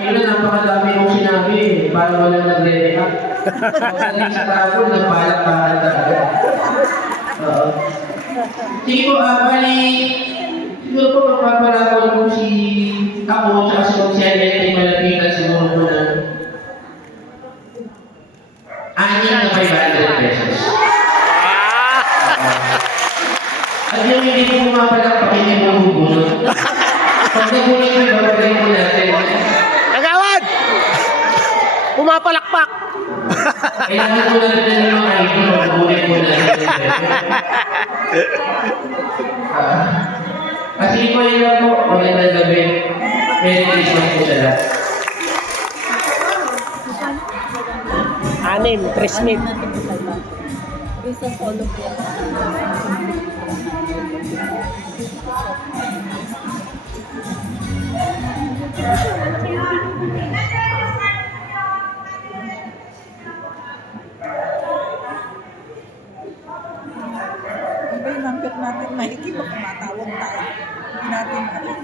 Ayun, napakadami kong sinabi eh. Para walang nagre-react. Pagdating sa tago, nagpalakpakan talaga. Oo. Sige po, bali, siguro po magpapalatol ko si ako at si Consigliere malapitan siguro po na 6 na 500 pesos. At yung hindi po pumapalakpak, hindi po bubunot. Pag nabunot mo, babagay po natin. Kagawad! Pumapalakpak! Kailangan po natin na yung mga ID, magbunot po natin. Kasi po yun lang po, magandang gabi. Merry Christmas po sa lahat. 6, 3 Smith. Isa solo po. Iba yung number natin, mahigit ba kumatawag tayo? Hindi natin alam.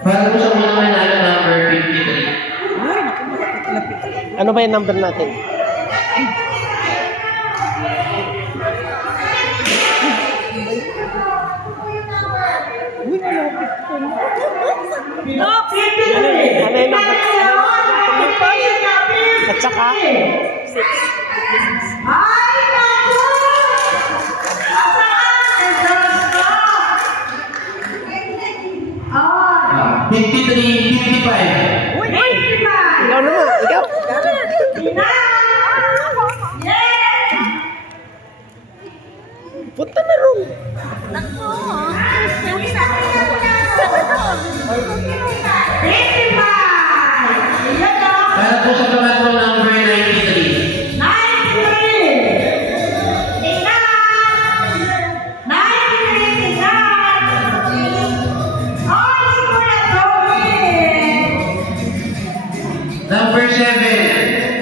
Para po sa mga manalo number 53. Uy, naku, malapit-lapit ako. Ano ba yung number natin? Uy, malapit ko. Ano yung number? At saka? 53, 55. Uy, Ikaw naman, ikaw. Punta na rin. Para po sa pangatlo number 93. Number 7.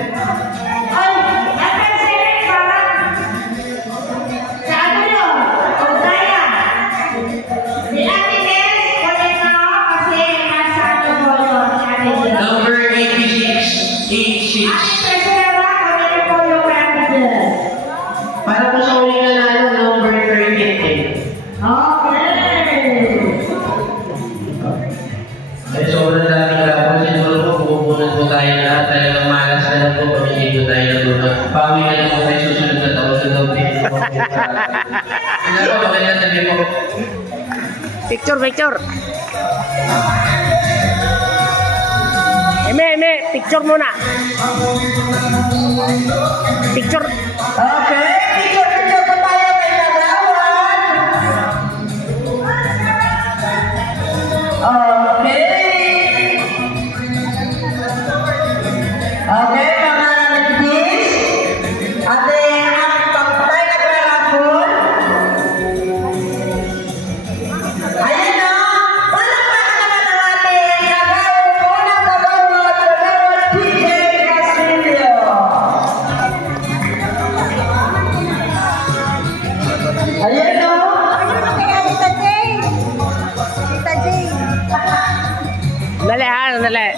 Number 86. 86. Para po sa uling nanalo, number 13. Ay, sobrang daming lapon. Siguro po, bubunod po tayo na lahat. Talagang malas na lang po. Pamigay po tayo ng lunod. Pawi na lang po tayo susunod na taon sa doble. Ano po, magandang sabi po. Picture, picture. Eme, picture muna. Picture. okay. Picture pa tayo kay Kagawad. Okay. Okay, mga nagdis. Ating ang pagpapay na kalapon. Ayan na. Palakpakan naman ang ating Kagawad po na Kagawad PJ Castillo. Ayan na. Tita Jane. Dali ha, dali.